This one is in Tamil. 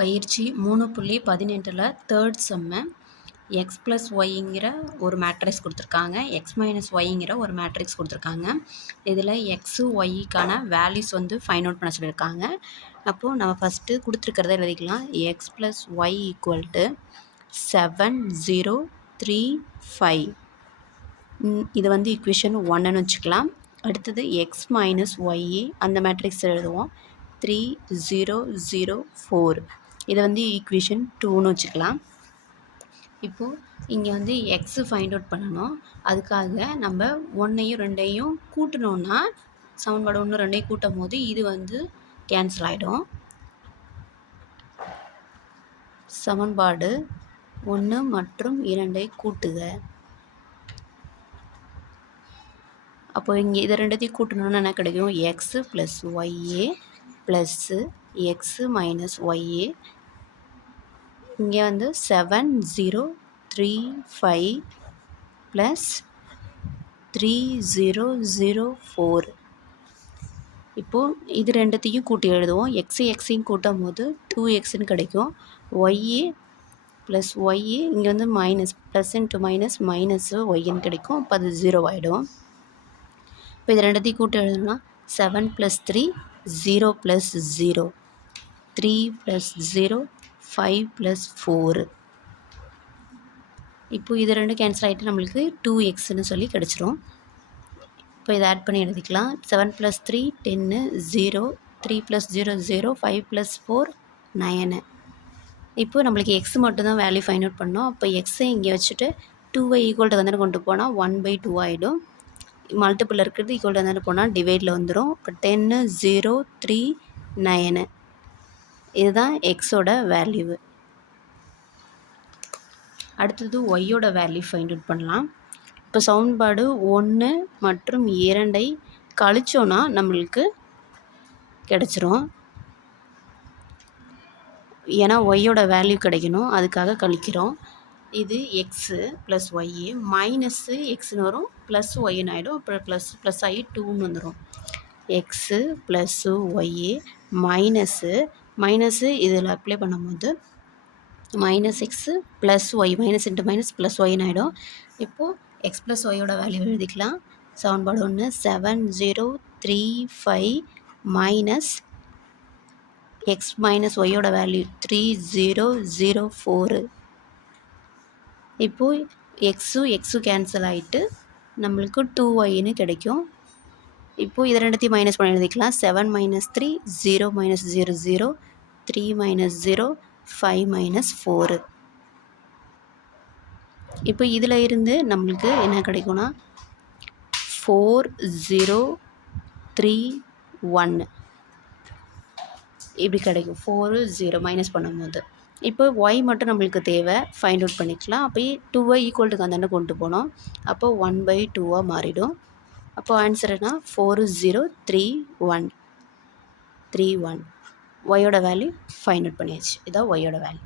பயிற்சி மூணு புள்ளி பதினெட்டில் தேர்ட் செம்மு எக்ஸ் ப்ளஸ் ஒய்ங்கிற ஒரு மேட்ரிக்ஸ் கொடுத்துருக்காங்க. எக்ஸ் மைனஸ் ஒய்ங்கிற ஒரு மேட்ரிக்ஸ் கொடுத்துருக்காங்க. இதில் எக்ஸு ஒய்க்கான வேல்யூஸ் வந்து ஃபைண்ட் அவுட் பண்ண சொல்லியிருக்காங்க. அப்போது நம்ம ஃபஸ்ட்டு கொடுத்துருக்கிறத எழுதிக்கலாம். X plus y equal to seven zero three five இது வந்து இக்குவேஷன் ஒன்றுன்னு வச்சுக்கலாம். அடுத்தது எக்ஸ் மைனஸ் ஒய் அந்த மேட்ரிக்ஸ் எழுதுவோம். த்ரீ ஜீரோ ஜீரோ ஃபோர் இதை வந்து ஈக்குவேஷன் டூன்னு வச்சுக்கலாம். இப்போது இங்கே வந்து எக்ஸு ஃபைண்ட் அவுட் பண்ணணும். அதுக்காக நம்ம ஒன்றையும் ரெண்டையும் கூட்டினோன்னா சமன்பாடு ஒன்று ரெண்டையும் கூட்டும் போது இது வந்து கேன்சல் ஆகிடும் சமன்பாடு ஒன்று மற்றும் இரண்டை கூட்டுக. அப்போ இங்கே இதை ரெண்டத்தையும் கூட்டணும்னா என்ன கிடைக்கும்? X plus y plus x minus y இங்கே வந்து seven zero three five plus three zero zero four இப்போது இது ரெண்டுத்தையும் கூட்டி எழுதுவோம். எக்ஸு எக்ஸையும் கூட்டும் போது டூ எக்ஸுன்னு கிடைக்கும். ஒய்ஏ ப்ளஸ் ஒய்ஏ இங்கே வந்து minus plus into minus minus ஒய்ன்னு கிடைக்கும். அப்போ அது ஜீரோ ஆகிடும் இப்போ இது ரெண்டுத்தையும் கூட்டி எழுதணும்னா seven plus three zero plus zero three plus zero five plus four இப்போது இது ரெண்டு கேன்சல் ஆகிட்டு நம்மளுக்கு டூ எக்ஸ்னு சொல்லி கிடச்சிரும். இப்போ இதை ஆட் பண்ணி எழுதிக்கலாம். செவன் ப்ளஸ் த்ரீ டென்னு zero three plus zero zero five plus four nine இப்போ நம்மளுக்கு எக்ஸ் மட்டும்தான் வேல்யூ ஃபைண்ட் அவுட் பண்ணோம். அப்போ எக்ஸை இங்கே வச்சுட்டு டூவை ஈக்குவல் டு வந்து கொண்டு போனால் ஒன் பை டூ ஆகிடும் மல்டிபிள் இருக்கிறது ஈக்குவல் டு வந்து போனால் டிவைடில் வந்துடும் இப்போ டென்னு ஜீரோ த்ரீ நயனு இதுதான் எக்ஸோட வேல்யூவு அடுத்தது ஒய்யோட வேல்யூ ஃபைண்ட் அவுட் பண்ணலாம். இப்போ சவுண்ட்பாடு ஒன்று மற்றும் இரண்டை கழிச்சோன்னா நம்மளுக்கு கிடச்சிரும். ஏன்னா ஒய்யோட வேல்யூ கிடைக்கணும். அதுக்காக கழிக்கிறோம். இது எக்ஸு ப்ளஸ் ஒய்யு மைனஸ்ஸு எக்ஸ்னு வரும். ப்ளஸ் ஒய்னு ஆகிடும் அப்புறம் ப்ளஸ் ப்ளஸ் ஆகி டூன்னு வந்துடும் X plus Y minus minus இதில் அப்ளை பண்ணும்போது minus X plus Y minus into minus plus ஒய்னு ஆகிடும் இப்போது எக்ஸ் ப்ளஸ் ஒய்யோட வேல்யூ எழுதிக்கலாம். சவுண்ட்பாடு ஒன்று seven zero three five minus x minus ஒய்யோட value three zero zero four இப்போது எக்ஸும் எக்ஸும் கேன்சல் ஆகிட்டு நம்மளுக்கு டூ ஒய்னு கிடைக்கும். இப்போது இது ரெண்டுத்தையும் மைனஸ் பண்ணி எழுதிக்கலாம். Seven minus three zero minus zero zero three minus zero five minus four இப்போ இதில் இருந்து நம்மளுக்கு என்ன கிடைக்கும்னா ஃபோர் ஜீரோ த்ரீ ஒன்று இப்படி கிடைக்கும். ஃபோரு ஜீரோ மைனஸ் பண்ணும்போது. இப்போ ஒய் மட்டும் நம்மளுக்கு தேவை. ஃபைண்ட் அவுட் பண்ணிக்கலாம். அப்போ டூவை ஈக்குவல் டு அந்தாண்ட கொண்டு போனோம். அப்போ ஒன் பை டூவாக மாறிடும். அப்போது answer four zero three one three one ஒயோட value find out பண்ணியாச்சு. இதான் ஒயோட வேல்யூ